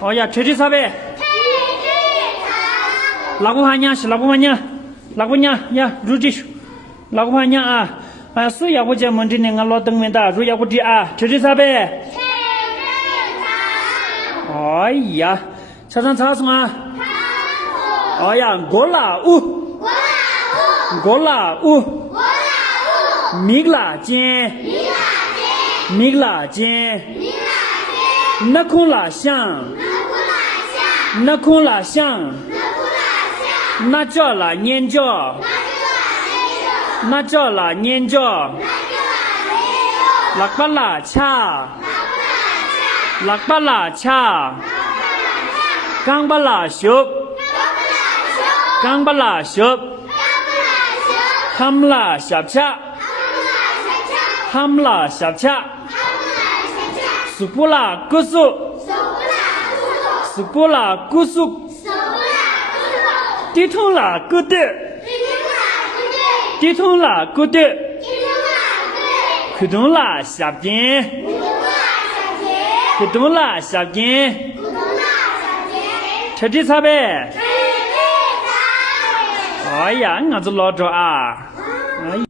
哦呀，吹吹啥呗？哪个喊娘是哪个喊娘？哪个娘呀？入这去，哪个喊娘啊？啊，是要我节目这里俺老等问的，如要我这啊，吹吹啥呗？哎呀，茶上茶什么？哎呀，过啦呜，过啦呜，米啦尖，米啦尖，那空啦响，那空啦响，那叫啦念叫，那叫啦念叫，拉巴拉恰，拉巴拉恰，刚巴拉修，刚巴拉修，ham啦小恰，ham啦小恰，苏布拉古苏，苏布拉古苏，地通啦古德，地通啦古德，开动啦下边，开动啦下边，吃的啥呗？哎呀，俺就老着啊。